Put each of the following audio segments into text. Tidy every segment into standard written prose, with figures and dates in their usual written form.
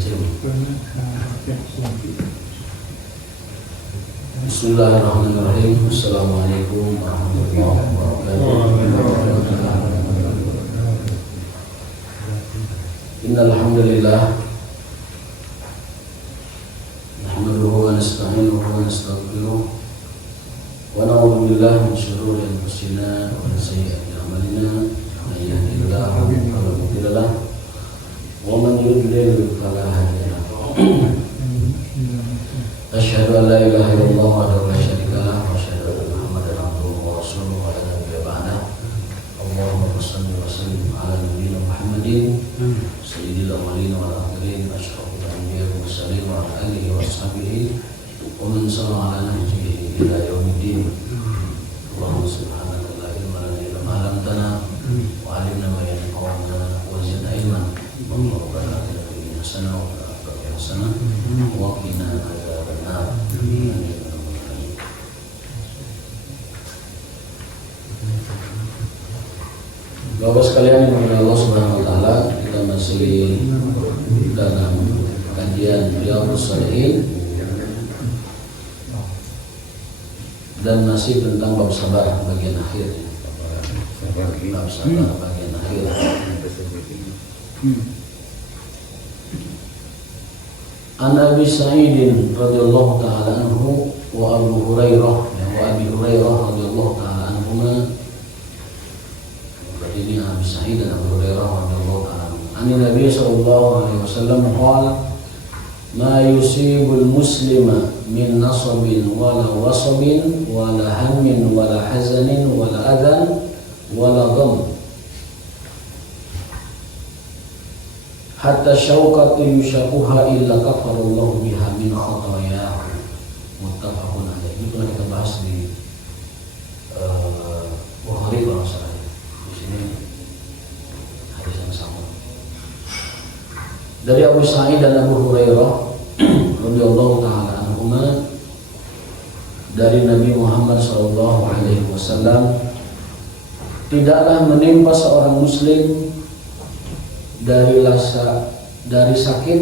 Bismillahirrahmanirrahim. Assalamualaikum warahmatullahi wabarakatuh. Innal hamdalillah nahmaduhu wa nasta'inuhu wa nastaghfiruh wa na'udzu billahi min shururi anfusina wa min sayyiati a'malina. May yahdihillahu fala mudilla lahu wa man yudlil fala hadiya lahu. Asyhadu an la ilaha illallah wahdahu la syarika lahu wa asyhadu anna Muhammadan abduhu wa rasuluhu wa la nabiyya ba'dahu. Allahumma shalli wa sallim ala nabiyyina Muhammadin sayyidil awwalin wal akhirin asyrafil anbiya'i wal mursalin wa ala alihi wa sahbihi wa man salla ala nahjihi ila yaumiddin. Allahumma subhanaka la ilma lana illa ma 'allamtana wa 'allimna ma yanfa'una wa zidna ilman. Rabbana atina fid dunya hasanah wa fil akhirati hasanah wa qina adzabannar. Bapak sekalian yang dimuliakan Allah Subhanahu wa taala, kita masih dalam kajian Riyadhus Shalihin dan masih tentang bab sabar bagian akhir. Bab sabar bagian akhir. An Abi Sa'id radhiyallahu taala anhu wa Abu Hurairah radhiyallahu taala anhuma. Ini Abi Sa'id dan Abu Hurairah radhiyallahu ta'ala anhu. Nabi sallallahu alaihi wasallam qala ma yusibul muslima min nasabin wala wasabin wala hammin wala hazanin wala adan wala dham hatta syauqatu yushaquha illa kafarallahu biha min khatayahu. Muttafaqun alaih. Itu pernah kita bahas di Bukhari kalau salah. Hadis yang sama dari Abu Sa'id dan Abu Hurairah radhiyallahu taala anhuma, dari Nabi Muhammad sallallahu alaihi wasallam, tidaklah menimpa seorang muslim dari sakit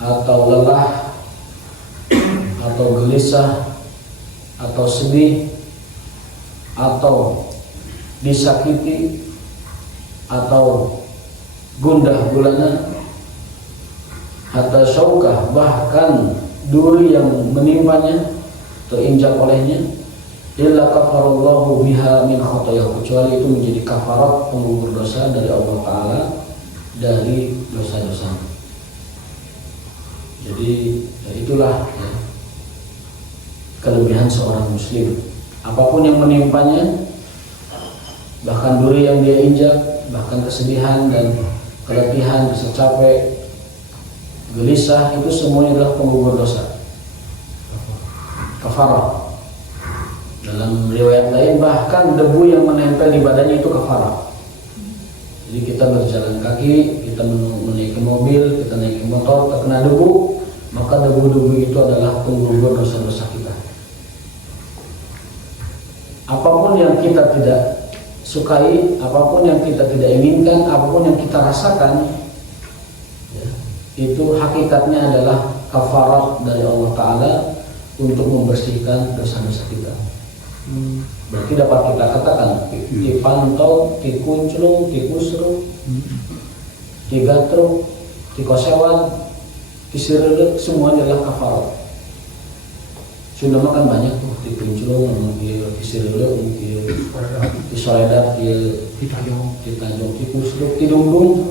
atau lelah atau gelisah atau sedih atau disakiti atau gundah gulana, hatta syaukah, bahkan duri yang menimpanya terinjak olehnya, illa kafarallahu biha min khotoyahu, kecuali itu menjadi kafarat penggugur dosa dari Allah Ta'ala dari dosa-dosa. Jadi ya itulah ya, kelebihan seorang muslim. Apapun yang menimpanya, bahkan duri yang dia injak, bahkan kesedihan dan keletihan, rasa capek, gelisah, itu semuanya adalah penggugur dosa, kafarah. Dalam riwayat lain bahkan debu yang menempel di badannya itu kafarah. Jadi kita berjalan kaki, kita menaiki mobil, kita naiki motor, terkena debu, maka debu-debu itu adalah penggugur dosa-dosa kita. Apapun yang kita tidak sukai, apapun yang kita tidak inginkan, apapun yang kita rasakan, ya, itu hakikatnya adalah kafarat dari Allah Ta'ala untuk membersihkan dosa-dosa kita. Berarti dapat kita katakan dipantau, dikunclung, dikusru, digatruk, dikosewan, disirelek, semuanya adalah kafarat. Sudah makan banyak tuh, dikunclung, disirelek, disoledat, ditanjung, dikusruk, didungdung,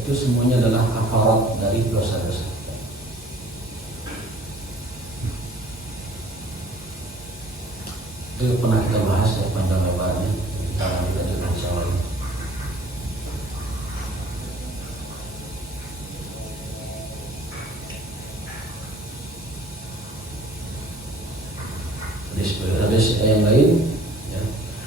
itu semuanya adalah kafarat dari dosa-dosa. Itu pernah kita bahas ya, panjang lebarnya. Kita juga insyaallah. Hadis yang lain ya.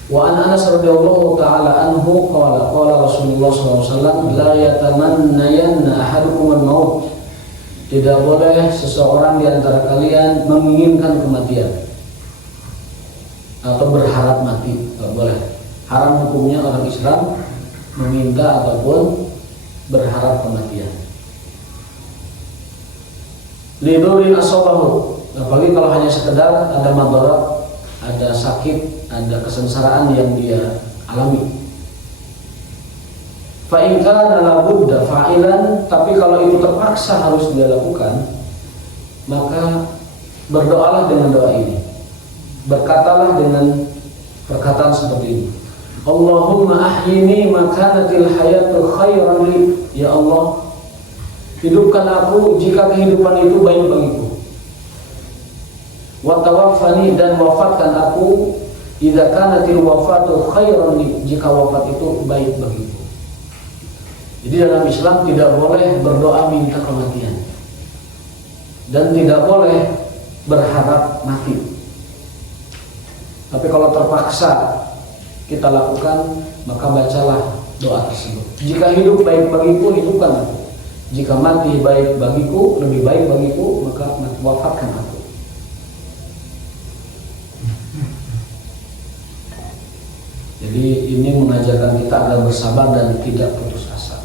Wa an Anas radhiyallahu taala anhu qala Rasulullah sallallahu alaihi wasallam la yatamannayanna ahadukum al-maut. Tidak boleh seseorang di antara kalian menginginkan kematian atau berharap mati, tidak boleh. Haram hukumnya orang Islam meminta ataupun berharap kematian. Lidurin asobahu, apalagi kalau hanya sekedar ada madarat, ada sakit, ada kesengsaraan yang dia alami. Fa in kana la budda fa'ilan, tapi kalau itu terpaksa harus dia lakukan, maka berdoalah dengan doa ini. Berkatalah dengan perkataan seperti ini. Allahumma ahyini makanatil hayatu khairan li. Ya Allah, hidupkan aku jika kehidupan itu baik bagiku. Wa tawaffani, dan wafatkan aku idza kanatil wafatu khairan li, jika wafat itu baik bagiku. Jadi dalam Islam tidak boleh berdoa minta kematian dan tidak boleh berharap mati. Tapi kalau terpaksa kita lakukan, maka bacalah doa tersebut. Jika hidup baik bagiku, hidupkan aku. Jika mati baik bagiku, lebih baik bagiku, maka wafatkan aku. Jadi ini mengajarkan kita agar bersabar dan tidak putus asa.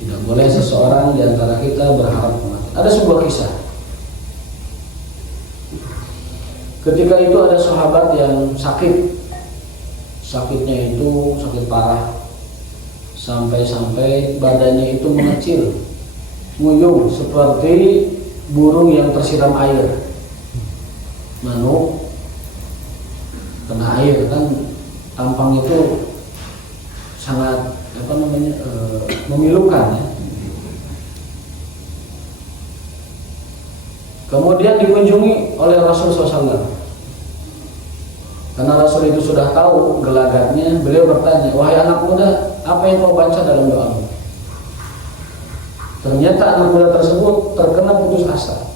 Tidak boleh seseorang di antara kita berharap kematian. Ada sebuah kisah. Ketika itu ada sahabat yang sakit. Sakitnya itu sakit parah, sampai-sampai badannya itu mengecil, nguyung seperti burung yang tersiram air. Manuk kena air kan tampang itu sangat memilukan ya. Kemudian dikunjungi oleh Rasul SAW. Karena Rasul itu sudah tahu gelagatnya, beliau bertanya, wahai anak muda, apa yang kau baca dalam doamu? Ternyata anak muda tersebut terkena putus asa.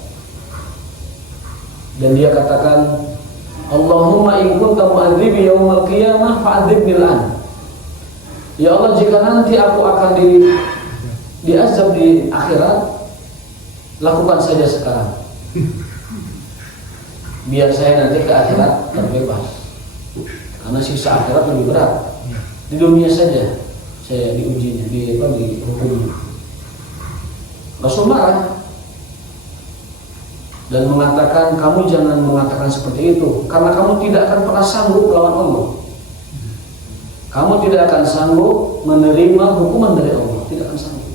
Dan dia katakan, Allahumma in kunta mu'adzibi yaumal qiyamah fa'adzibni al-an. Ya Allah, jika nanti aku akan diazab di akhirat, lakukan saja sekarang. Biar saya nanti ke akhirat terbebas. Karena siksa akhirat lebih berat. Di dunia saja saya diujinya, dihukum. Rasul marah dan mengatakan, kamu jangan mengatakan seperti itu, karena kamu tidak akan pernah sanggup melawan Allah. Kamu tidak akan sanggup menerima hukuman dari Allah, tidak akan sanggup.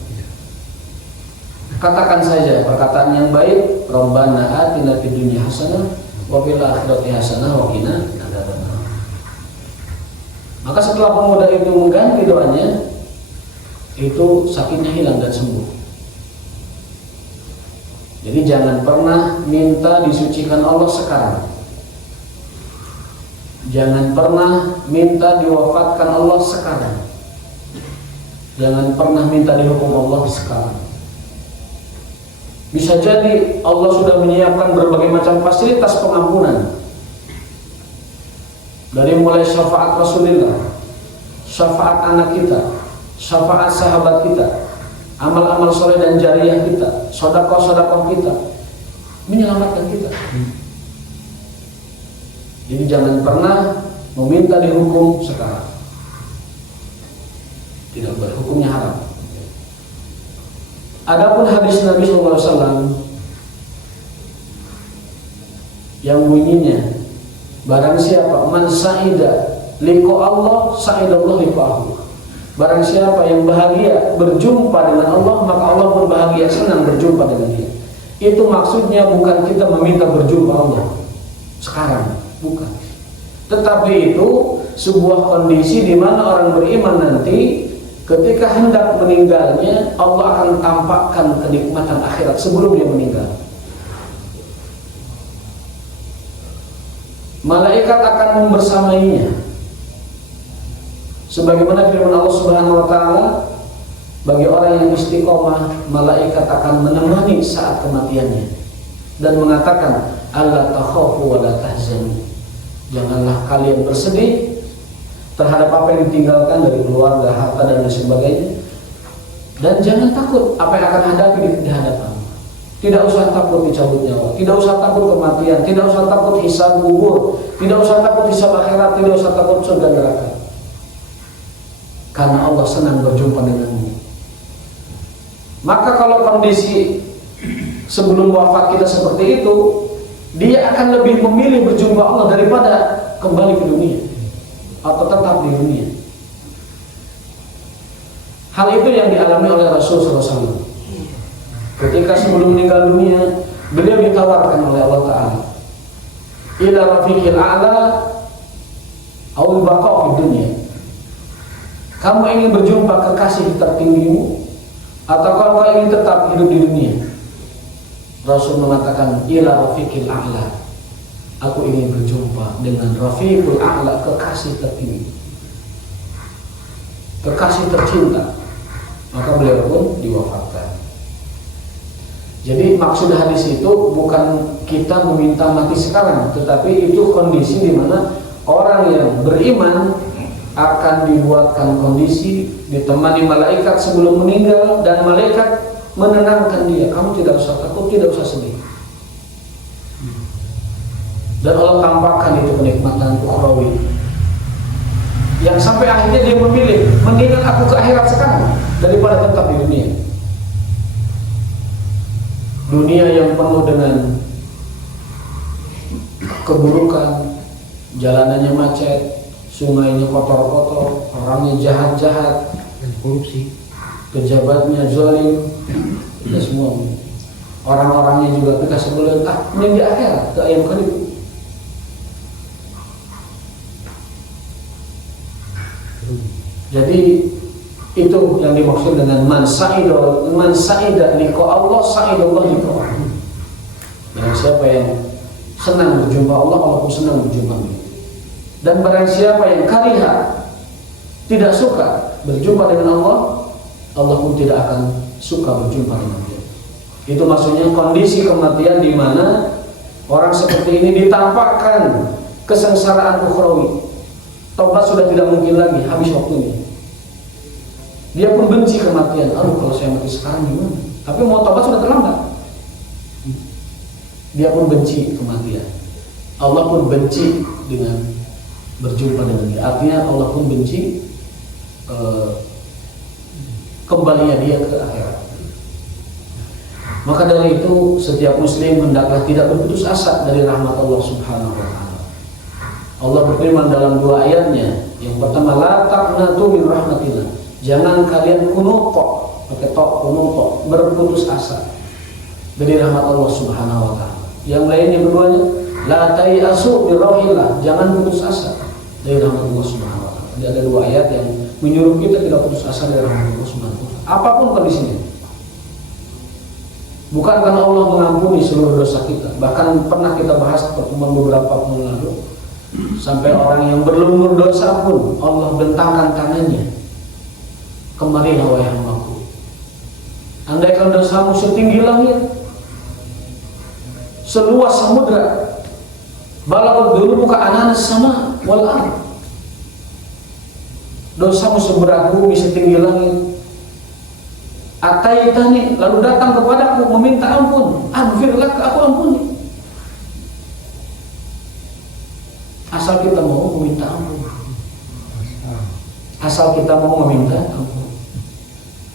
Katakan saja perkataan yang baik, Rabbana atina fid dunya hasanah wa fil akhirati hasanah wa qina adzabannar. Maka setelah pemuda itu mengganti doanya, itu sakitnya hilang dan sembuh. Jadi jangan pernah minta disucikan Allah sekarang. Jangan pernah minta diwafatkan Allah sekarang. Jangan pernah minta dihukum Allah sekarang. Bisa jadi Allah sudah menyiapkan berbagai macam fasilitas pengampunan. Dari mulai syafaat Rasulullah, syafaat anak kita, syafaat sahabat kita, amal-amal soleh dan jariah kita, sedekah-sedekah kita, menyelamatkan kita. Jadi jangan pernah meminta dihukum sekarang. Tidak boleh, hukumnya haram. Adapun hadis Nabi SAW yang bunyinya, barang siapa man sa'ida liqa Allah, sa'idallah liqa'ahu. Barang siapa yang bahagia berjumpa dengan Allah, maka Allah pun bahagia senang berjumpa dengan dia. Itu maksudnya bukan kita meminta berjumpa Allah sekarang, bukan. Tetapi itu sebuah kondisi di mana orang beriman nanti ketika hendak meninggalnya, Allah akan tampakkan kenikmatan akhirat sebelum dia meninggal. Malaikat akan membersamainya. Sebagaimana firman Allah Subhanahu wa taala, bagi orang yang istiqomah, malaikat akan menemani saat kematiannya dan mengatakan, alla takhafu wa la tahzanu. Janganlah kalian bersedih terhadap apa yang ditinggalkan dari keluarga, harta dan sebagainya. Dan jangan takut apa yang akan hadapi di hadapan. Tidak usah takut dicabut nyawa, tidak usah takut kematian, tidak usah takut hisab kubur, tidak usah takut hisab akhirat, tidak usah takut surga neraka. Karena Allah senang berjumpa denganmu. Maka kalau kondisi sebelum wafat kita seperti itu, dia akan lebih memilih berjumpa Allah daripada kembali ke dunia atau tetap di dunia. Hal itu yang dialami oleh Rasulullah SAW. Ketika sebelum meninggal dunia, beliau ditawarkan oleh Allah Ta'ala, ila rafiqil a'la awil baqa' fi dunia. Kamu ingin berjumpa kekasih tertinggimu atau kamu ingin tetap hidup di dunia? Rasul mengatakan, ila rafiqil a'la. Aku ingin berjumpa dengan rafiqul a'la, kekasih tertinggi, kekasih tercinta. Maka beliau pun diwafatkan. Jadi maksud hadis itu bukan kita meminta mati sekarang, tetapi itu kondisi di mana orang yang beriman akan dibuatkan kondisi ditemani malaikat sebelum meninggal, dan malaikat menenangkan dia, kamu tidak usah takut, tidak usah sedih. Dan Allah tampakkan itu kenikmatan ukhrawi yang sampai akhirnya dia memilih, mendingan aku ke akhirat sekarang daripada tetap di dunia. Dunia yang penuh dengan keburukan, jalanannya macet, sungainya kotor-kotor, orangnya jahat-jahat, dan korupsi, pejabatnya zalim, kita semua. Orang-orangnya juga kita sebelum yang di akhirat, ke ayam kali. Jadi itu yang dimaksud dengan man sa'ida liqa Allah sa'idallah liqa. Dan siapa yang senang berjumpa Allah, Allah pun senang berjumpa dia. Dan barang siapa yang kariha, tidak suka berjumpa dengan Allah, Allah pun tidak akan suka berjumpa dengan dia. Itu maksudnya kondisi kematian di mana orang seperti ini ditampakkan kesengsaraan ukhrawi. Taubat sudah tidak mungkin lagi, habis waktunya. Dia pun benci kematian. Aduh, kalau saya mati sekarang gimana? Tapi mau taubat sudah terlambat. Dia pun benci kematian. Allah pun benci dengan berjumpa dengan dia. Artinya Allah pun benci kembalinya dia ke akhirat. Maka dari itu setiap muslim hendaklah tidak berputus asa dari rahmat Allah Subhanahu wa taala. Allah berfirman dalam dua ayatnya. Yang pertama, la taqnatu min rahmatillah. Jangan kalian kunuto, pakai tok, kunuto, berputus asa dari rahmat Allah Subhanahu wa taala. Yang lainnya keduanya, la tayasu bi rauhillah. Jangan putus asa dari rahmat Allah Subhanahu wa taala. Jadi ada dua ayat yang menyuruh kita tidak putus asa dari rahmat Allah Subhanahu wa taala. Apapun kondisinya. Bukan karena Allah mengampuni seluruh dosa kita. Bahkan pernah kita bahas pertemuan beberapa waktu lalu, sampai orang yang berlumur dosa pun Allah bentangkan tangannya, kemarilah wahai hambaku. Andaikan dosamu setinggi langit, seluas samudra, balaghat dzunubuka ananas sama wal ard. Dosamu seberat bumi, setinggi langit. Ataitani, lalu datang kepadaku meminta ampun, aghfir lak, aku ampuni. Asal kita mau meminta ampun. Asal kita mau meminta ampun.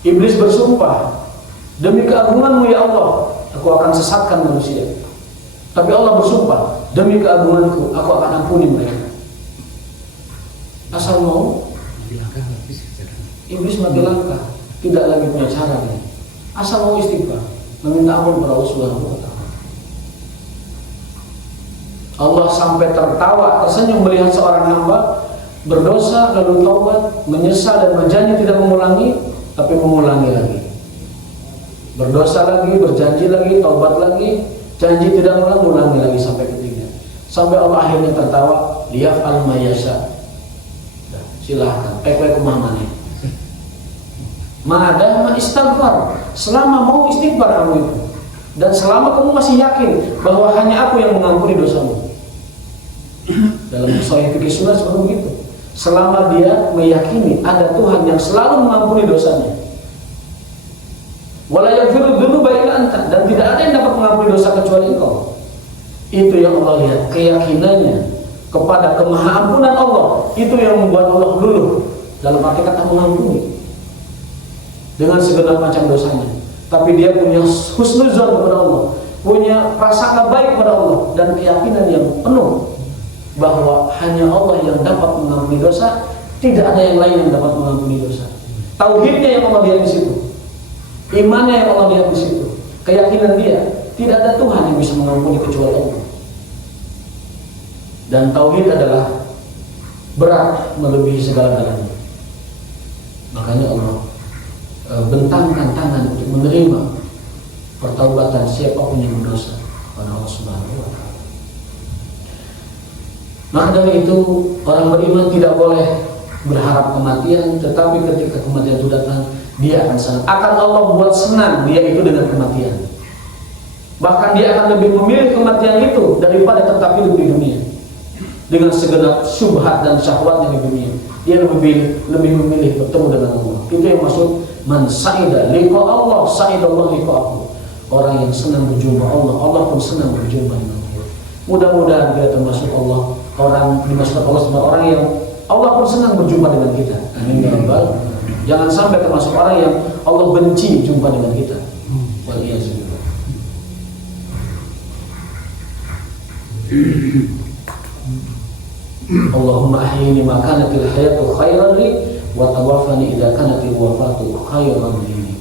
Iblis bersumpah, demi keagunganmu ya Allah, aku akan sesatkan manusia. Tapi Allah bersumpah, demi keagunganku, aku akan ampuni mereka. Asal mau, iblis mati langkah, tidak lagi punya cara nih. Asal mau istighfar, meminta ampun kepada Allah Subhanahu wa taala. Allah sampai tertawa, tersenyum melihat seorang hamba berdosa lalu taubat, menyesal dan berjanji tidak mengulangi, tapi mengulangi lagi. Berdosa lagi, berjanji lagi, taubat lagi, janji tidak mengulangi lagi sampai ketiga. Sampai Allah akhirnya tertawa, liyaf'al ma yasha. Silahkan, pek-pek kemana-mana. Ma'adama istighfar, selama mau istighfar kamu itu, dan selama kamu masih yakin bahwa hanya aku yang mengampuni dosamu. Dalam Sahih Fikih Sunnah seperti begitu. Selama dia meyakini ada Tuhan yang selalu mengampuni dosanya. Wala yaghfiru dzunuba illa anta, dan tidak ada yang dapat mengampuni dosa kecuali Engkau. Itu yang Allah lihat, keyakinannya kepada kemahaampunan Allah. Itu yang membuat Allah luluh dalam arti kata mengampuni dengan segala macam dosanya. tapi dia punya husnuzon kepada Allah, punya prasangka baik kepada Allah dan keyakinan yang penuh bahwa hanya Allah yang dapat mengampuni dosa, tidak ada yang lain yang dapat mengampuni dosa. Tauhidnya yang Allah lihat di situ, imannya yang Allah lihat di situ, keyakinan dia tidak ada Tuhan yang bisa mengampuni kecuali Allah. Dan tauhid adalah berat melebihi segala-galanya. Makanya Allah bentangkan tangan untuk menerima pertaubatan siapapun yang berdosa kepada Allah Subhanahu wa taala. Maka dari itu orang beriman tidak boleh berharap kematian, tetapi ketika kematian itu datang, dia akan senang. Akan Allah buat senang dia itu dengan kematian. Bahkan dia akan lebih memilih kematian itu daripada tetap hidup di dunia. Dengan segenap syubhat dan syahwatnya di dunia, dia lebih memilih bertemu dengan Allah. Itu yang maksud man sa'ida liqa Allah, sa'idallahu liqa'ahu. Orang yang senang berjumpa Allah, Allah pun senang berjumpa dengan dia. Mudah-mudahan kita termasuk Allah, orang dimasukkan Allah sebagai orang yang Allah pun senang berjumpa dengan kita. Amin ya rabbal. Jangan sampai termasuk orang yang Allah benci jumpa dengan kita. Waliyahzubillah. Allahumma ahyini ma kanatil hayatu khairan li wa tawaffani idza kanatil wafatu khairan li.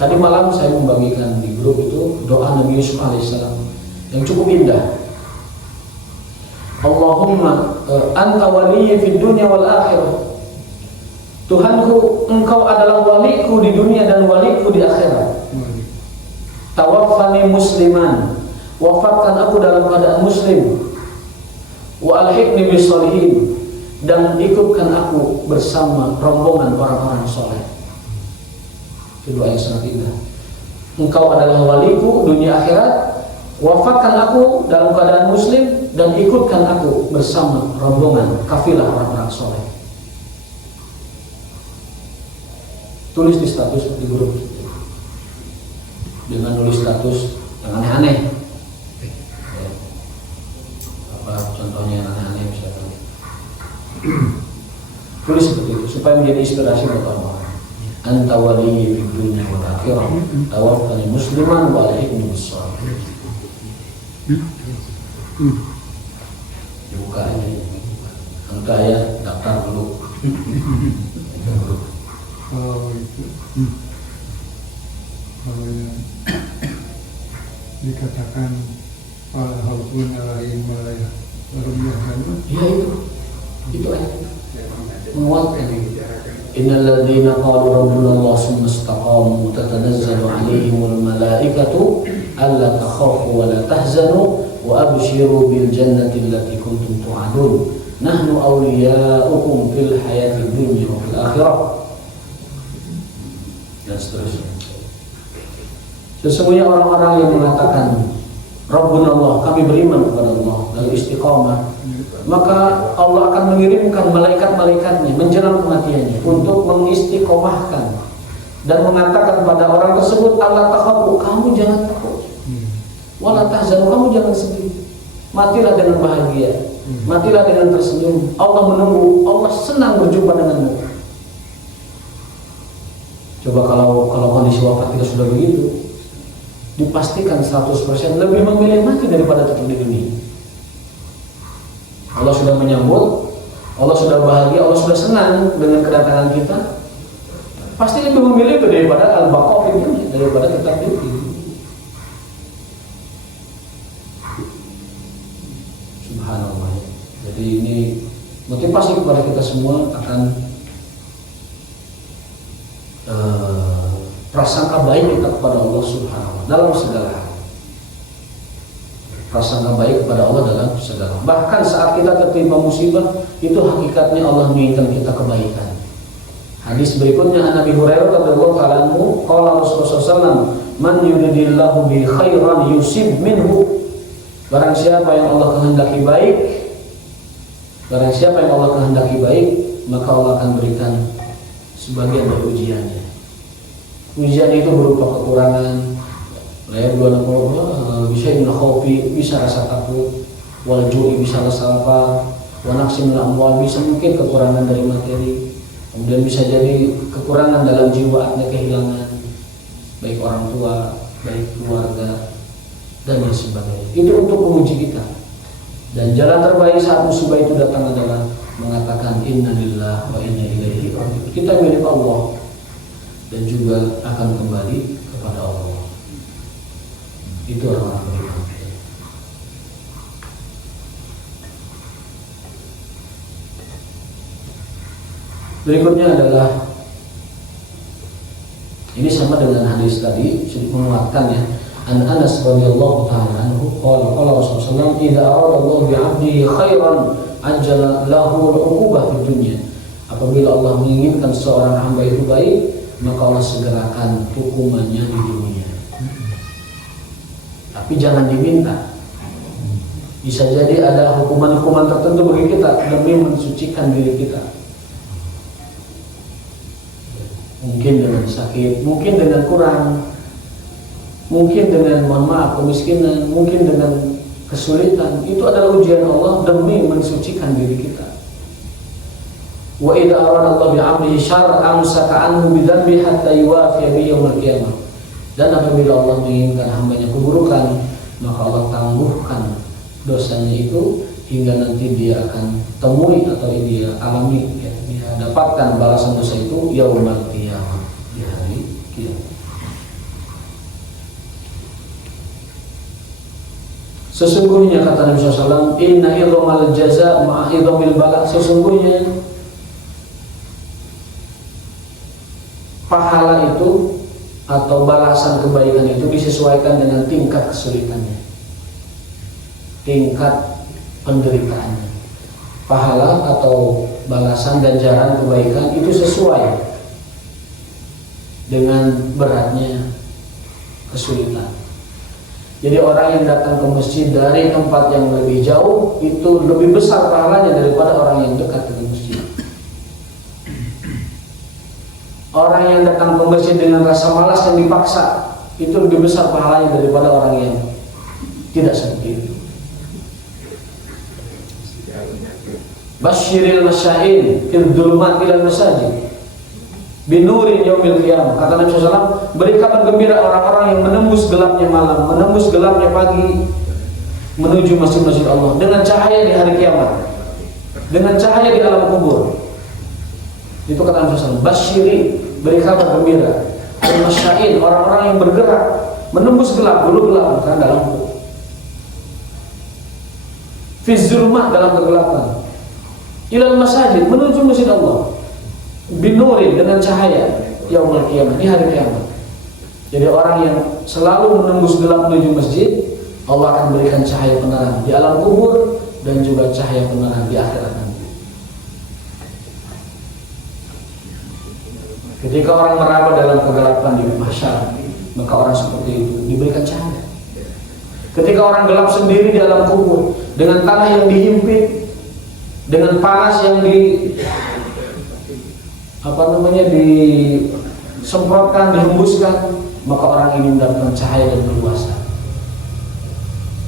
Tadi malam saya membagikan di grup itu doa Nabi Yusuf alaihissalam yang cukup indah. Allahumma anta waliyyi fid dunya wal akhirah. Tuhanku, engkau adalah waliku di dunia dan waliku di akhirat. Tawaffani musliman, wafatkan aku dalam keadaan muslim. Wa alhiqni bis sholihin, dan ikutkan aku bersama rombongan orang-orang soleh. Itu doa yang sangat indah. Engkau adalah waliku dunia akhirat, wafatkan aku dalam keadaan muslim dan ikutkan aku bersama rombongan kafilah orang-orang soleh. Tulis di status di grup dengan nulis status yang aneh-aneh. Contohnya yang aneh-aneh misalkan tulis seperti itu supaya menjadi inspirasi buat orang. Anta waliyyi fid dunya wal akhirah, tawaffani musliman wa alhiqni bis sholihin. Dibuka aja. Angka ya, daftar dulu. Oh itu. Kalau yang dikatakan wala haufun alaihim wala hum yahzanun. Ya itu ayat menguatkan. Innal ladzina qalu rabbuna Allah tsumma istaqamu tatanazzalu alaihimul malaikatu alla takhafu wa la tahzanu wa abshiru bil jannati allati kuntum tu'adun nahnu awliya'ukum fil hayatid dunya wa fil akhirah. Dan seterusnya. Sesungguhnya orang-orang yang mengatakan Rabbuna Allah, kami beriman kepada Allah lalu istiqamah, maka Allah akan mengirimkan malaikat-malaikatnya menjelang kematiannya untuk mengistiqomahkan dan mengatakan pada orang tersebut, Allah takhafu, kamu jangan takut, wala tahzanu, kamu jangan sedih, matilah dengan bahagia, matilah dengan tersenyum. Allah menunggu, Allah senang berjumpa denganmu. Coba kalau kondisi wafat kita sudah begitu, dipastikan 100% lebih memilih mati daripada tetap di dunia. Allah sudah menyambut, Allah sudah bahagia, Allah sudah senang dengan kedatangan kita, pasti lebih memilih itu daripada al-baqa' fid dunya, daripada tetap di dunia. Subhanallah. Jadi ini motivasi kepada kita semua akan prasangka baik kita kepada Allah Subhanahu wa taala dalam segala hal. Prasangka baik kepada Allah dalam segala hal. Bahkan saat kita tertimpa musibah, itu hakikatnya Allah menginginkan kita kebaikan. Hadis berikutnya Nabi Hurairah radhiyallahu ta'ala anhu, qala Rasulullah sallallahu, man yuridillahu bi khairan yusib minhu. Barang siapa yang Allah kehendaki baik, barang siapa yang Allah kehendaki baik, maka Allah akan berikan sebagian dari ujiannya. Ujian itu berupa kekurangan, bisa khaufi, bisa rasa takut, wal ju'i, bisa rasa lapar, wa naqsin min amwal, bisa mungkin kekurangan dari materi, kemudian bisa jadi kekurangan dalam jiwa, artinya kehilangan. baik orang tua, baik keluarga, dan lain sebagainya. Itu untuk menguji kita. Dan jalan terbaik saat musibah itu datang adalah mengatakan inna lillahi wa inna ilaihi raji'un. Kita milik Allah dan juga akan kembali kepada Allah. Itu orang-orang beriman. Berikutnya adalah ini sama dengan hadis tadi, menguatkan ya. An Anas radhiyallahu ta'ala anhu qala Rasulullah idza arada Allah bi 'abdihi khairan ajjala lahu al-'uqubah fid dunya. Apabila Allah menginginkan seorang hamba itu baik, maka Allah segerakan hukumannya di dunia. Tapi jangan diminta. Bisa jadi ada hukuman-hukuman tertentu bagi kita demi mensucikan diri kita. Mungkin dengan sakit, mungkin dengan kurang, mungkin dengan mohon maaf kemiskinan, mungkin dengan kesulitan. Itu adalah ujian Allah demi mensucikan diri kita. Wa idza arada Allah bi 'abdihi syarran amsaka anhu bi dhanbi hatta yuwafi bi yaumil qiyamah. Dan apabila Allah menginginkan hambanya keburukan, maka Allah tangguhkan dosanya itu hingga nanti dia akan temui atau dia alami, ya, dia dapatkan balasan dosa itu yaumil qiyamah, di hari kiamat. Sesungguhnya kata Nabi SAW, inna idhamal jaza ma'a idhamil bala. Sesungguhnya pahala itu atau balasan kebaikan itu disesuaikan dengan tingkat kesulitannya, tingkat penderitaannya. Pahala atau balasan ganjaran kebaikan itu sesuai dengan beratnya kesulitan. Jadi orang yang datang ke masjid dari tempat yang lebih jauh itu lebih besar pahalanya daripada orang yang dekat dengan masjid. Orang yang datang ke masjid dengan rasa malas yang dipaksa itu lebih besar pahalanya daripada orang yang tidak seperti itu. Basyiril masya'in fil dhulumat ilal masajid binurin yaumil qiyamah. Kata Nabi SAW, beri kabar gembira orang-orang yang menembus gelapnya malam, menembus gelapnya pagi menuju masjid-masjid Allah dengan cahaya di hari kiamat, dengan cahaya di alam kubur. Itu kata Nabi SAW, basyiri, beri kabar gembira al-masya'in, orang-orang yang bergerak menembus gelap, dulu gelap bukan dalam fi zulmat, dalam kegelapan, ilal masajid, menuju masjid Allah, binurin, dengan cahaya yaumul qiyamah, di hari kiamat. Jadi orang yang selalu menembus gelap menuju masjid, Allah akan berikan cahaya penerang di alam kubur dan juga cahaya penerang di akhirat nanti. Ketika orang meraba dalam kegelapan di mahsyar, maka orang seperti itu diberikan cahaya. Ketika orang gelap sendiri di alam kubur dengan tanah yang dihimpit, dengan panas yang disemprotkan, dihembuskan, maka orang ini mendapatkan cahaya dan berkuasa.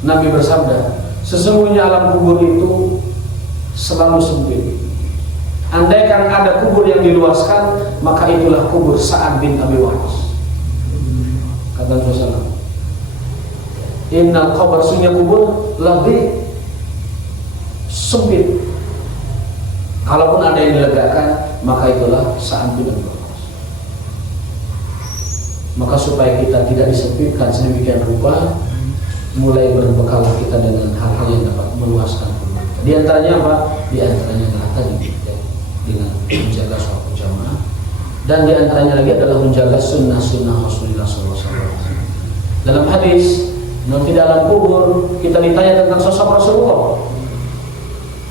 Nabi bersabda, sesungguhnya alam kubur itu selalu sempit. Andaikan ada kubur yang diluaskan, maka itulah kubur Sa'ad bin Abi Waqqas. Kata Rasulullah, innal qabr, sunnya kubur lebih sempit. Kalaupun ada yang dilegakan, maka itulah Sa'ad bin Abi Waqqas. Maka supaya kita tidak disempitkan sedemikian rupa, mulai berbekallah kita dengan hal-hal yang dapat meluaskan kubur. Di antaranya apa? Di antaranya adalah tadi dengan menjaga sholat berjamaah, dan di antaranya lagi adalah menjaga sunnah-sunnah Rasulullah SAW. Dalam hadis, nanti dalam kubur kita ditanya tentang sosok Rasulullah.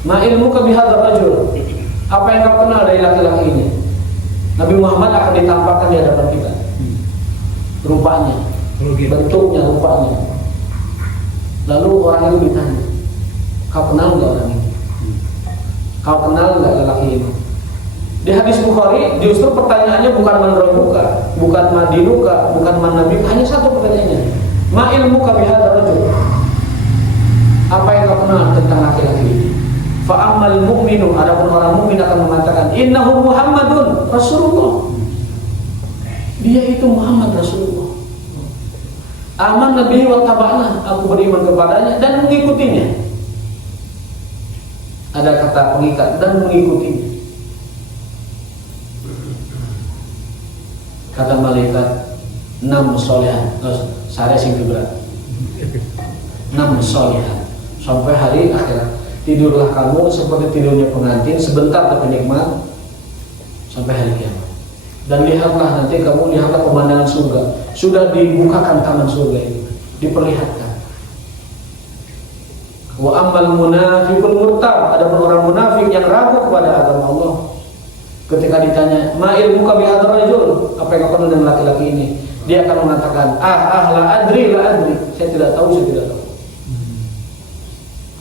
Ma ilmuka bihadzal rajul? Apa yang kau kenal dari laki-laki ini? Nabi Muhammad akan ditampakkan di hadapan kita. Rupanya, bentuknya, rupanya. Lalu orang itu ditanya, kau kenal enggak orang ini? Kau kenal enggak lelaki ini? Di hadis Bukhari justru pertanyaannya bukan man rabbuka, bukan man dinuka, bukan man nabiyuka, hanya satu pertanyaannya. Ma ilmuka bihadzal rajul? Apa yang kau kenal tentang laki-laki ini? Fa ammal mu'minu, adapun orang mukmin akan mengatakan innahu Muhammadun Rasulullah. Dia itu Muhammad Rasulullah. Aman Nabi wa taba'na, aku beriman kepadanya dan mengikutinya. Ada kata pengikat dan mengikutinya. Kata malaikat 6 solehan, saya sing berat. 6 solehan sampai hari akhirat. Tidurlah kamu seperti tidurnya pengantin, sebentar tapi nikmat sampai hari kiamat. Dan lihatlah nanti kamu lihatlah pemandangan surga. Sudah dibukakan taman surga itu, diperlihatkan. Wa ammal munafiqul murtab, ada orang munafik yang ragu kepada agama Allah. Ketika ditanya, "Ma ilmuka bi hadzal rajul?" Apa yang kau kenal dengan laki-laki ini? Dia akan mengatakan, la adri. Saya tidak tahu, saya tidak tahu.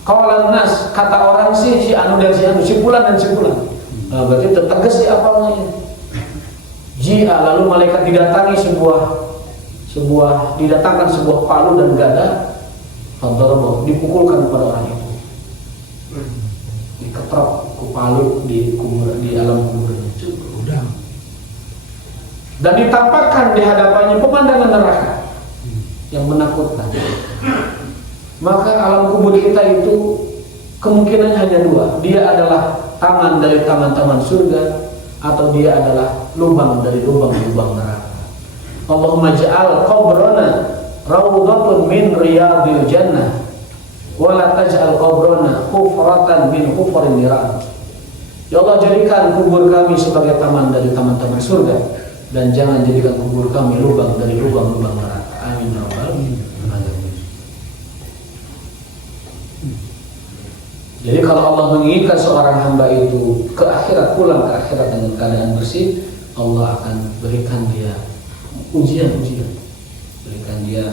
Qalan nas, kata orang si anu dan si anu, si fulan dan si fulan. Nah, berarti tegas di apalnya. Jia, lalu malaikat didatangi didatangkan sebuah palu dan gada, fadarabah, dipukulkan kepada orang itu. Diketrok ke palu di alam kuburnya. Dan ditampakkan di hadapannya pemandangan neraka yang menakutkan. Maka alam kubur kita itu kemungkinannya hanya 2. Dia adalah taman dari taman-taman surga, atau dia adalah lubang dari lubang-lubang neraka. Allahumma ja'al qabrana rawdatun min riyadil jannah wa la taj'al qabrana hufratan min hufarin niran. Ya Allah, jadikan kubur kami sebagai taman dari taman-taman surga, dan jangan jadikan kubur kami lubang dari lubang-lubang neraka. Amin ya rabbal alamin. Jadi kalau Allah menginginkan seorang hamba itu ke akhirat, pulang ke akhirat dengan keadaan bersih, Allah akan berikan dia ujian-ujian, berikan dia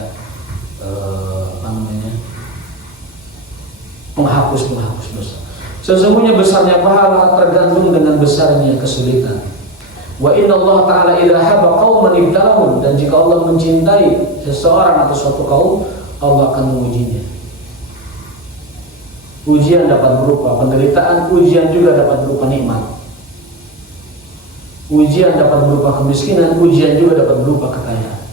penghapus dosa. Sesungguhnya besarnya pahala tergantung dengan besarnya kesulitan. Wa inna Allah Ta'ala idha haba qawman ibtalahum, dan jika Allah mencintai seseorang atau suatu kaum, Allah akan mengujinya. Ujian dapat berupa penderitaan, ujian juga dapat berupa nikmat. Ujian dapat berupa kemiskinan, ujian juga dapat berupa kekayaan.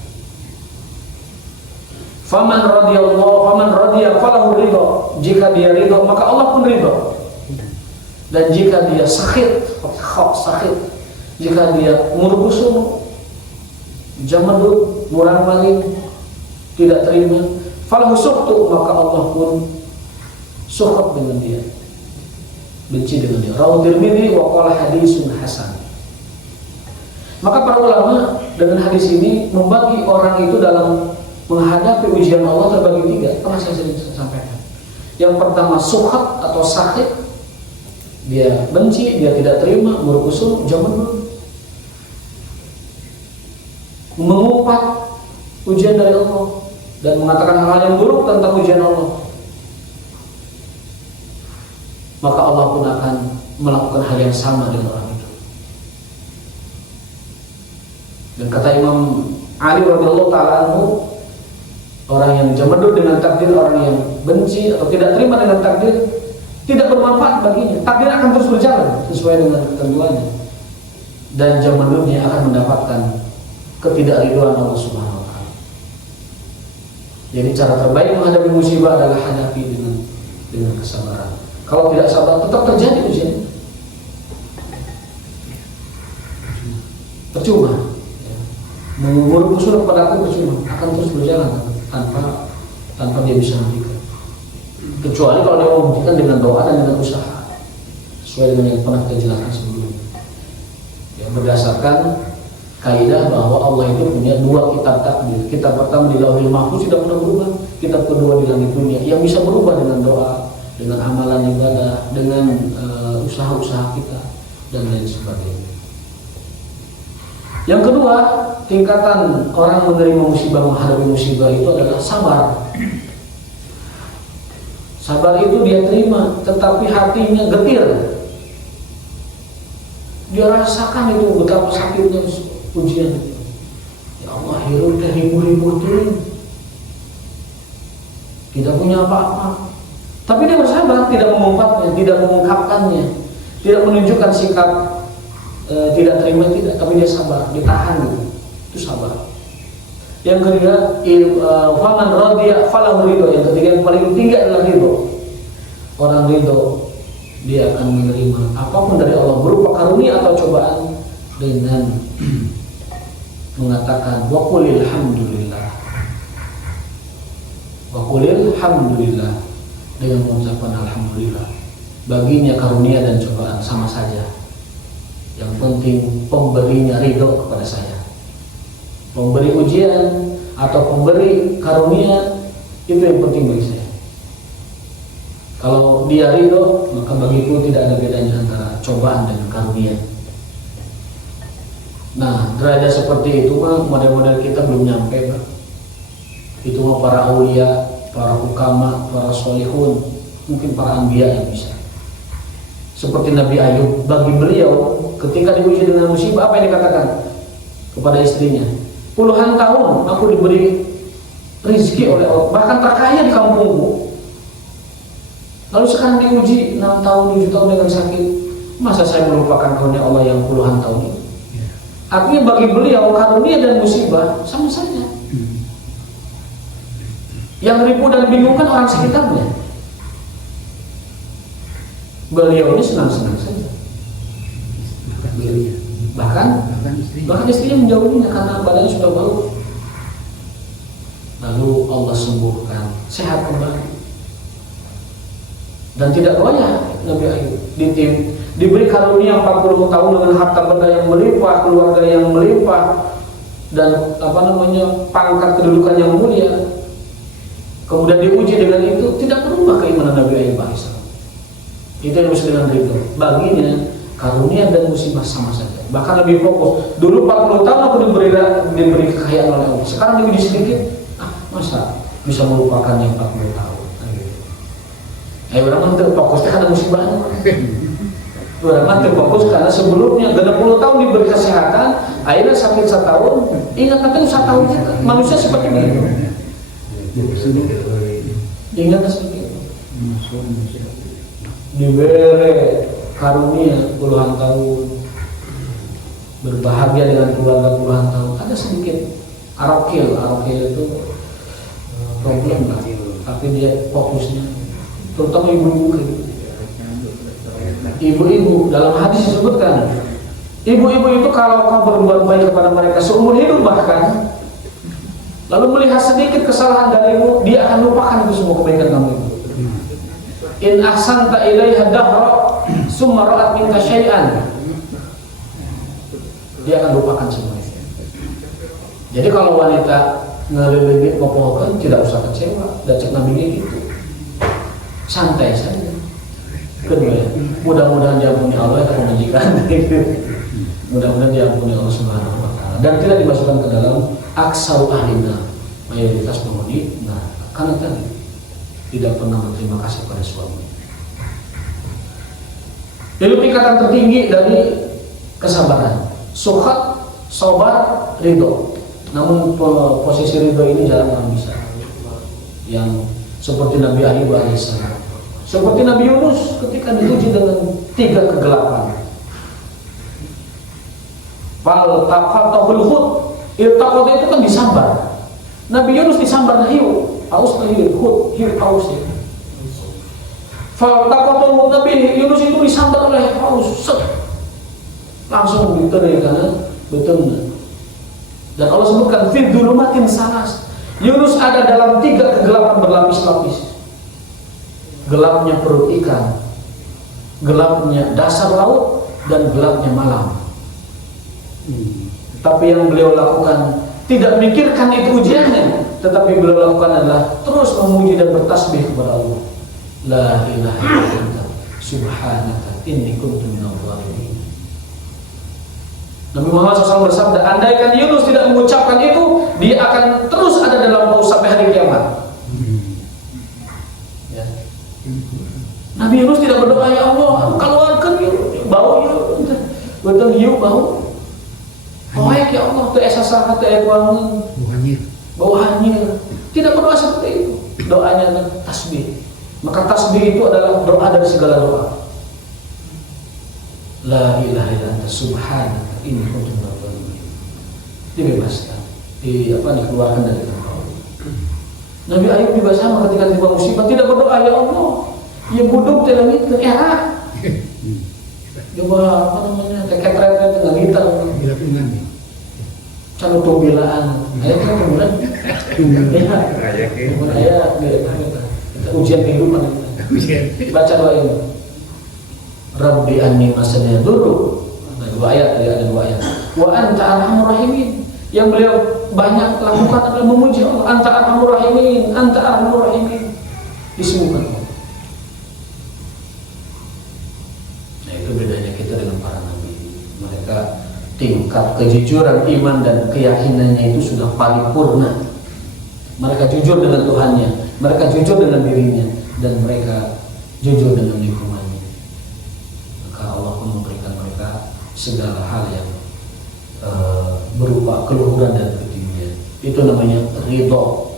Faman radiya falahu ridha. Jika dia ridha, maka Allah pun ridha. Dan jika dia sakit, jika dia murkusum, jamadud, murang maling, tidak terima, falahu sukhtu, maka Allah pun sukhut dengan dia, benci dengan dia. Rawahu Tirmidzi wa qala hadisun hasan. Maka para ulama dengan hadis ini membagi orang itu dalam menghadapi ujian Allah terbagi 3. Pernah saya sering sampaikan. Yang pertama sukhut atau sakit, dia benci, dia tidak terima, murkusum, jamun, mengumpat ujian dari Allah dan mengatakan hal-hal yang buruk tentang ujian Allah. Maka Allah pun akan melakukan hal yang sama dengan orang itu. Dan kata Imam Ali radhiyallahu ta'ala anhu, orang yang jamadul dengan takdir, orang yang benci atau tidak terima dengan takdir, tidak bermanfaat baginya. Takdir akan terus berjalan sesuai dengan ketentuannya, dan jamadulnya akan mendapatkan ketidakridhoan Allah Subhanahu wa ta'ala. Jadi cara terbaik menghadapi musibah adalah hadapi dengan kesabaran. Kalau tidak sabar, tetap terjadi ujian. Percuma. Mengurung usul kepada aku percuma, akan terus berjalan tanpa dia bisa hentikan. Kecuali kalau dia membuktikan dengan doa dan dengan usaha, sesuai dengan yang pernah kita jelaskan sebelumnya. Yang berdasarkan kaidah bahwa Allah itu punya 2 kitab takdir. Kitab pertama di Lauhil Mahfuz tidak pernah berubah. Kitab kedua di langit dunia yang bisa berubah dengan doa, dengan amalan ibadah, dengan usaha-usaha kita dan lain sebagainya. Yang kedua, tingkatan orang menerima musibah, menghadapi musibah itu adalah sabar. Sabar itu dia terima, tetapi hatinya getir. Dia rasakan itu betapa sakitnya ujian itu. Ya Allah, hirup teh ribu-ribu turun, tidak punya apa-apa. Tapi dia bersabar, tidak mengungkapnya, tidak mengungkapkannya, tidak menunjukkan sikap tidak terima, tidak. Tapi dia sabar, ditahan gitu. Itu sabar. Yang ketiga, faman radiya falahu ridho. Yang ketiga yang paling tinggi adalah ridho. Orang ridho, dia akan menerima apapun dari Allah berupa karunia atau cobaan dengan mengatakan wa qulil hamdulillah. Wa qulil hamdulillah, dengan mengucapkan alhamdulillah. Baginya karunia dan cobaan sama saja. Yang penting pemberinya ridho kepada saya. Pemberi ujian atau pemberi karunia itu yang penting bagi saya. Kalau dia ridho, maka bagiku tidak ada bedanya antara cobaan dan karunia. Nah, derajat seperti itu mah model-model kita belum nyampe, Pak. Itu mah para aulia, para hukama, para solihun, mungkin para anbiya yang bisa. Seperti Nabi Ayub, bagi beliau ketika diuji dengan musibah, apa yang dikatakan kepada istrinya? Puluhan tahun aku diberi rezeki oleh Allah, bahkan terkaya di kampungku. Lalu sekarang diuji 6 tahun, 7 tahun dengan sakit. Masa saya melupakan karunia Allah yang puluhan tahun itu? Artinya bagi beliau karunia dan musibah sama saja. Yang ribu dan bingung kan orang sekitarnya. Beliau ini senang-senang saja. Bahkan istrinya menjauhinya karena badannya sudah bau. Lalu Allah sembuhkan, sehat kembali. Dan tidak banyak Nabi Ayub diberi karunia 40 tahun dengan harta benda yang melimpah, keluarga yang melimpah, dan pangkat kedudukan yang mulia. Kemudian diuji dengan itu, tidak berubah keimanan Nabi Ayub alaihissalam. Itu yang disebut dengan ridho. Baginya karunia dan musibah sama saja. Bahkan lebih fokus. Dulu 40 tahun aku diberi kekayaan oleh Allah. Sekarang diuji sedikit, masa bisa melupakan yang 40 tahun? Orang itu fokusnya karena musibahnya. Orang itu fokus karena sebelumnya 60 tahun diberi kesehatan, akhirnya sakit 1 tahun. Ingat nanti 1 tahun manusia seperti itu. Ingat seperti itu. Diberi karunia puluhan tahun, berbahagia dengan keluarga puluhan tahun. Ada sedikit arokil itu problem lah, tapi dia fokusnya. Terutama ibu-ibu dalam hadis disebutkan, ibu-ibu itu kalau kau berbuat baik kepada mereka seumur hidup bahkan, lalu melihat sedikit kesalahan darimu, dia akan lupakan itu semua kebaikan kamu itu. In ahsanta ilaiha dahra summa ra'at minka syai'an, dia akan lupakan semua itu. Jadi kalau wanita ngelilingin ngopohkan, tidak usah kecewa. Dan cek nabinya gitu, santai saja. Kedua, mudah-mudahan diampuni Allah yang mengajikan. Mudah-mudahan diampuni Allah Subhanahu wa taala dan tidak dimasukkan ke dalam aksaru ahlina, mayoritas penghuni. Nah, karena tadi tidak pernah berterima kasih pada suami. Itu tingkatan tertinggi dari kesabaran. Sukhat, sabar, ridho. Namun posisi ridho ini jarang orang bisa. Yang seperti Nabi Ayub alaihissalam, seperti Nabi Yunus ketika diuji dengan 3 kegelapan. Fal taqatul hut, iltaqat itu kan disambar. Nabi Yunus disambar hiu, aus hiu, hut, hiu aus. Fal taqatul Nabi Yunus itu disambar oleh aus, langsung diterai karena betul. Dan Allah sebutkan fi dzulumatin salas. Yunus ada dalam 3 kegelapan berlapis-lapis. Gelapnya perut ikan, gelapnya dasar laut, dan gelapnya malam. Tapi yang beliau lakukan tidak memikirkan itu ujiannya, tetapi beliau lakukan adalah terus memuji dan bertasbih kepada Allah. La ilaha illa anta subhanaka inni kuntu minadh dhalimin. Nabi Muhammad SAW bersabda, andaikan Yunus tidak mengucapkan itu, dia akan terus ada dalam bau sampai hari kiamat. Ya. Nabi Yunus tidak berdoa, ya Allah, keluarkan bau betul hiu bau. Poek ya Allah, tu esa sahat tu wangi. Bau hanyir. Tidak berdoa seperti itu. Doanya adalah tasbih. Maka tasbih itu adalah doa dari segala doa. La ilaha illa anta subhanaka inni kuntu minadh dhalimin. Dibebaskan. dikeluarkan dari tempat. Nabi Ayub juga sama, ketika tiba musibah tidak berdoa, ya Allah, ya buduk dalam itu, coba apa namanya, keketret dengan gitar, calo tobilaan, ayat kan kemudian, ujian kehidupan, baca doa ini, Rabbi anni masanya dulu, dua ayat, ada dua ayat, wa anta arhamur rahimin. Yang beliau banyak lakukan adalah memuji Allah, anta arhamur rahimin, anta arhamur rahimin, disembuhkan. Nah, itu bedanya kita dengan para nabi. Mereka tingkat kejujuran iman dan keyakinannya itu sudah paripurna. Mereka jujur dengan Tuhannya, mereka jujur dengan dirinya, dan mereka jujur dengan lingkungannya. Maka Allah pun memberikan mereka segala hal yang berupa keluhuran dan ketinggian. Itu namanya ridho.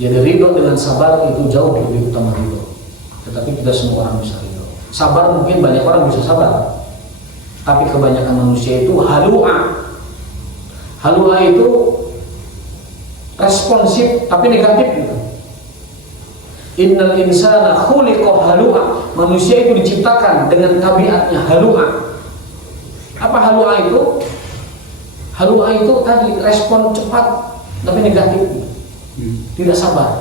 Jadi ridho dengan sabar itu jauh lebih utama ridho. Tetapi tidak semua orang bisa ridho. Sabar mungkin banyak orang bisa sabar, tapi kebanyakan manusia itu halu'a. Halu'a itu responsif tapi negatif gitu. Innal insana khuliqa halu'a. Manusia itu diciptakan dengan tabiatnya halu'a. Apa halu'a itu? Halu'a itu tadi respon cepat tapi negatif, tidak sabar,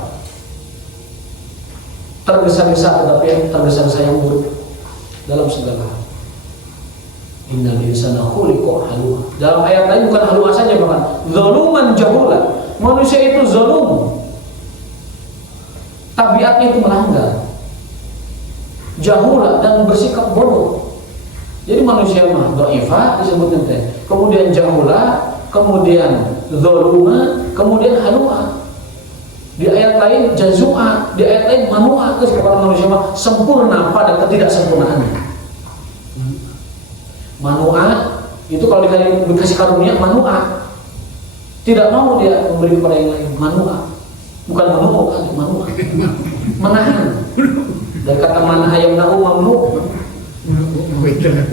tergesa-gesa tetapi tergesa-gesa yang buruk dalam segala hal. Innal insana khuliqa halu'a. Dalam ayat lain bukan halu'a saja, bahkan zaluman jahula. Manusia itu zalum, tabiatnya itu melanggar, jahula dan bersikap bodoh. Jadi manusia mah dhaifah disebutnya teh. Kemudian jahula, kemudian zaluma, kemudian halu'a. Di ayat lain jazua, di ayat lain manua. Terus kepada manusia mah sempurna pada ketidaksempurnaannya. Manua itu kalau dikasih karunia manua, tidak mau dia memberi kepada yang lain. Manua, bukan manua, menahan. Dari kata manaha yamna'u mamnu.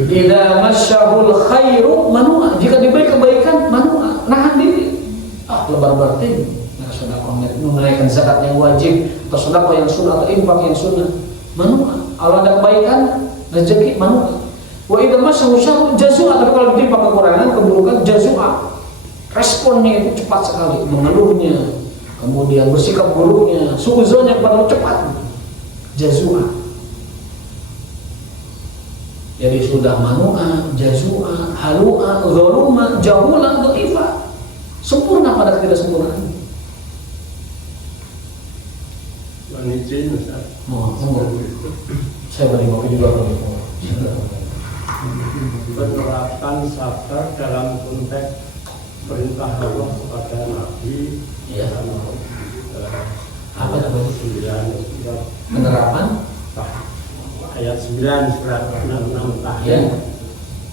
Idza masyahul khairu manua, jika diberi kebaikan manua, nahan diri. Lebar berarti sedekah menunaikan zakat yang wajib, atau sedekah yang sunnah, atau infak yang sunnah, manua. Kalau ada kebaikan rezeki manua. Wa idza masyahul syarru jazua, tapi kalau ditimpa kekurangan, keburukan jazua. Responnya itu cepat sekali, mengeluhnya, kemudian bersikap buruknya, suuzonnya kepada cepat. Jazua. Jadi sudah manua, jazua, halu'a, zaluma, jahula, dhaifah. Sempurna pada ketidaksempurnaan. Saya beri kopi juga kalau penerapan sabar dalam konteks perintah Allah kepada Nabi. Ya. Apa itu? 9 penerapan ayat 9 surat 66 tahun.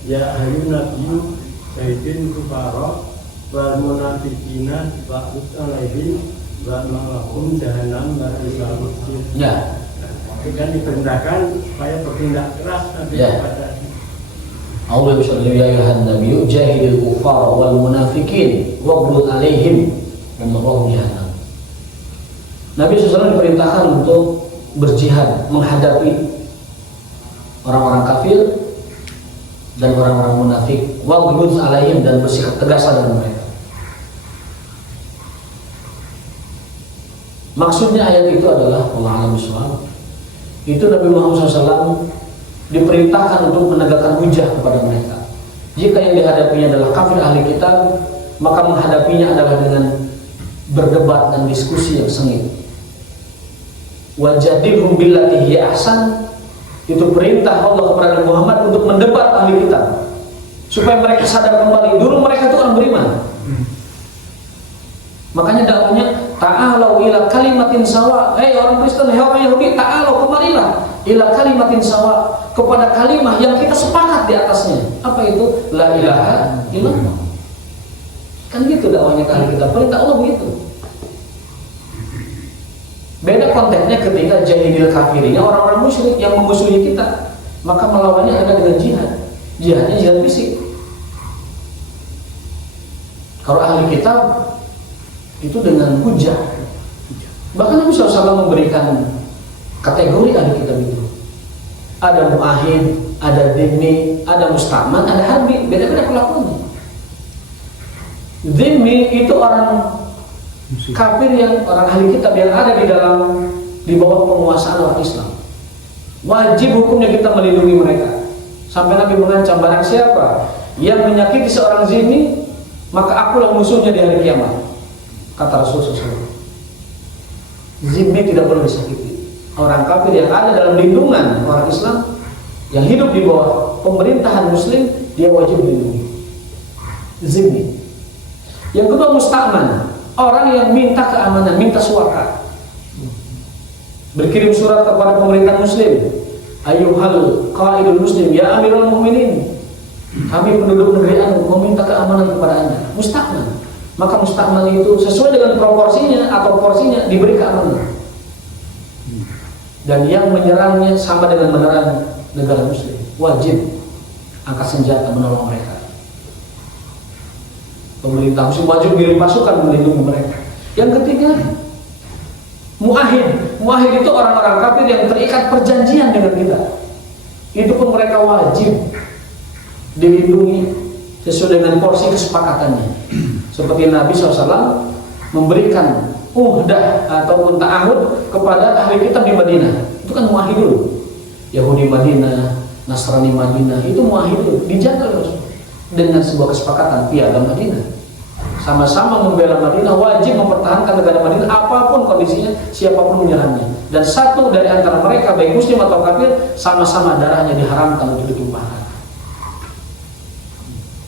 Ya ayyuhan nabiyyu sayyidin kufara wal munafiqina ba'ud alaihim wa ma'ahum jahannam wa islamul. Ya. Kan diperintahkan supaya bertindak keras Nabi kepada Allah berfirman, ya ayuhan nabiyyu jahidil kufara wal munafiqin waghlud alaihim wa ma'ahum jahannam. Nabi SAW diperintahkan untuk berjihad menghadapi orang-orang kafir dan orang-orang munafik, waghlud alaihim, dan bersikap tegas dengan mereka. Maksudnya ayat itu adalah Allah alam bisawab. Itu Nabi Muhammad SAW diperintahkan untuk menegakkan hujah kepada mereka. Jika yang dihadapinya adalah kafir ahli kitab, maka menghadapinya adalah dengan berdebat dan diskusi yang sengit. Wajadilhum billati hiya ahsan. Itu perintah Allah kepada Nabi Muhammad untuk mendebat ahli kitab supaya mereka sadar kembali. Dulu mereka itu orang beriman. Makanya dakwahnya ta'alau ila kalimatin sawa. Orang Kristen, orang Yahudi, ta'alau, kemarilah ila kalimatin sawa, kepada kalimah yang kita sepakat di atasnya. Apa itu? La ilaha illallah. Kan gitu dakwahnya ke ahli kitab. Perintah Allah begitu. Beda konteksnya ketika jahilil kafirnya orang-orang musyrik yang memusuhi kita, maka melawannya ada dengan jihad. Jihadnya jihad fisik. Kalau ahli kitab itu dengan hujah. Bahkan Nabi SAW memberikan kategori ahli kitab itu. Ada mu'ahid, ada dhimmi, ada musta'man, ada harbi. Beda-beda perlakuannya. Dhimmi itu orang kafir yang orang ahli kitab yang ada di bawah penguasaan orang Islam. Wajib hukumnya kita melindungi mereka. Sampai Nabi mengancam barang siapa yang menyakiti seorang zimmi, maka akulah musuhnya di hari kiamat. Kata Rasulullah SAW. Zimmi tidak boleh disakiti. Orang kafir yang ada dalam lindungan orang Islam yang hidup di bawah pemerintahan Muslim, dia wajib dilindungi. Zimmi. Yang kedua musta'man, orang yang minta keamanan, minta suaka. Berkirim surat kepada pemerintah Muslim. Ayyuhal qaidul muslim, ya amirul mu'minin, kami penduduk negeri Anu meminta keamanan kepada Anda. Musta'man. Maka musta'man itu sesuai dengan proporsinya atau porsinya diberi keamanan. Dan yang menyerangnya sama dengan menyerang negara Muslim, wajib angkat senjata menolong mereka. Pemerintah Muslim wajib kirim pasukan melindungi mereka. Yang ketiga, mu'ahid. Mu'ahid itu orang-orang kafir yang terikat perjanjian dengan kita. Itu pun mereka wajib dilindungi sesuai dengan porsi kesepakatannya. Seperti Nabi SAW memberikan uhdah ataupun ta'ahud kepada ahli kitab di Madinah. Itu kan mu'ahidun. Yahudi Madinah, Nasrani Madinah, itu mu'ahidun. Dijaga dengan sebuah kesepakatan piagam Madinah. Sama-sama membela Madinah, wajib mempertahankan negara Madinah apapun kondisinya, siapapun menyerangnya. Dan satu dari antara mereka, baik muslim atau kafir, sama-sama darahnya diharamkan untuk ditumpahkan.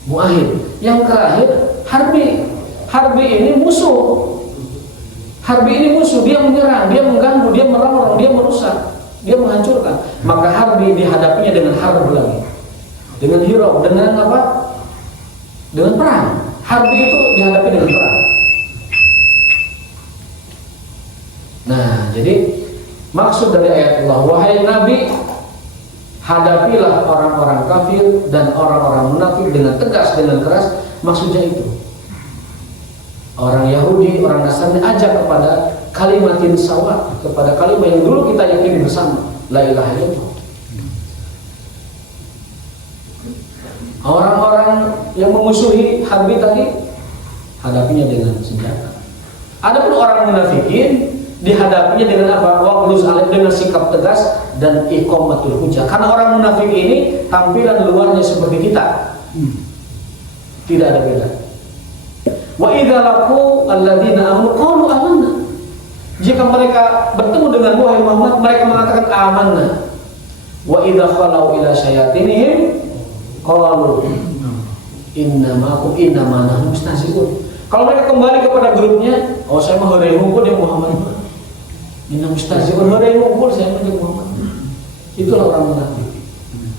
Mu'ahid. Yang terakhir, harbi. Harbi ini musuh. Harbi ini musuh, dia menyerang, dia mengganggu, dia merongrong, dia merusak, dia menghancurkan. Maka harbi dihadapinya dengan harb lagi, dengan hirab, dengan apa? Dengan perang. Harbi itu dihadapi dengan perang. Nah, jadi maksud dari ayat Allah, wahai Nabi, hadapilah orang-orang kafir dan orang-orang munafik dengan tegas, dengan keras. Maksudnya itu, orang Yahudi, orang Nasrani ajak kepada kalimatin sawat, kepada kalimat yang dulu kita yakini bersama, la ilaha illallah. Orang-orang yang memusuhi harbi tadi, hadapinya dengan senjata. Adapun orang munafikin, dihadapinya dengan apa? Waqluz alaih, dengan sikap tegas dan iqamatul hujjah. Karena orang munafik ini tampilan luarnya seperti kita, tidak ada beda. Wa idza laqu alladziina amanu qalu amanna. Jika mereka bertemu dengan wahai Muhammad, mereka mengatakan amanna. Wa idza khalau ila syayatinihim qalu innama nahnu mustahzi'un. Kalau mereka kembali kepada grupnya, oh saya mah heureung hungkul dia Muhammad. Inna mustahzi'un, heureung hungkul saya mah Muhammad. Itulah orang munafik.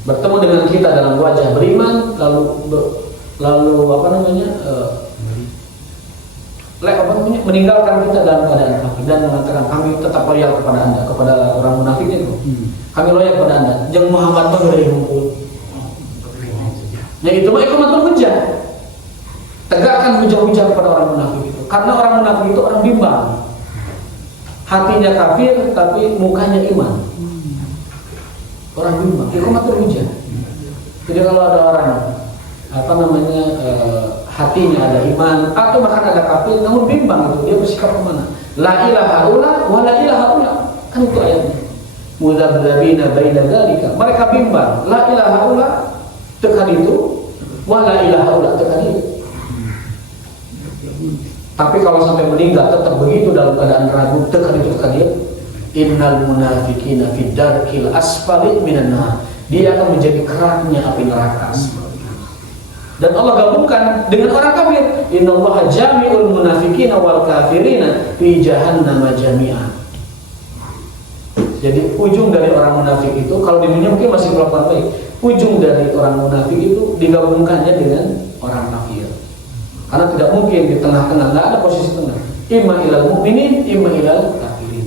Bertemu dengan kita dalam wajah beriman, lalu apa namanya? Meninggalkan kita dalam keadaan kafir dan mengatakan kami tetap loyal kepada Anda, kepada orang munafik itu. Kami loyal kepada Anda. Jeung Muhammad mah heureung hungkul. Ya itu mah iqamatul hujjah. Tegakkan hujah-hujah kepada orang munafik itu. Karena orang munafik itu orang bimbang. Hatinya kafir tapi mukanya iman. Orang bimbang, iqamatul hujjah. Jadi kalau ada orang apa namanya hatinya ada iman atau bahkan ada kafir namun bimbang itu, dia bersikap kemana? La ilaha illa wa la ilaha illa. Kan itu ayatnya. Mudzabdzabina baina dzalika. Mereka bimbang, la ilaha illa tekan itu, wala ilaha illa tekan itu. Tapi kalau sampai meninggal tetap begitu dalam keadaan ragu, tekan itu tekan dia. Innal munafiqina fi darkil asfali minan nar. Dia akan menjadi keraknya api neraka. Dan Allah gabungkan dengan orang kafir. Innallaha jami'ul munafiqina wal kafirina fi jahannam jami'an. Jadi ujung dari orang munafik itu, kalau di dunia mungkin masih melakukan baik, ujung dari orang munafik itu digabungkannya dengan orang kafir. Karena tidak mungkin di tengah-tengah, nggak ada posisi tengah. Imma ilal mu'minin, imma ilal kafirin.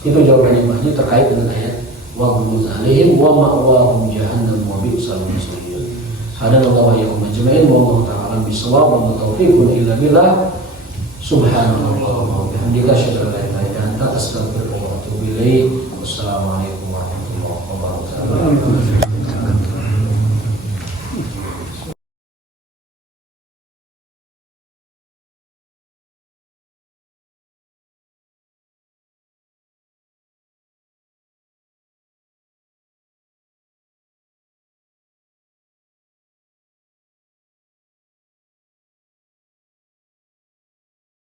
Itu jawabannya banyak terkait dengan ayat waghluz alaihim wa ma'wahum jahannam wa bi'sal masir. Hadanallahu wa iyyakum ajma'in. Wallahu ta'ala bisawab wa taufiqun illa billah. Subhanallah wa bihamdika asyhadu an la ilaha illa anta astaghfiruka wa atubu ilaik. Wassalamualaikum warahmatullahi wabarakatuh.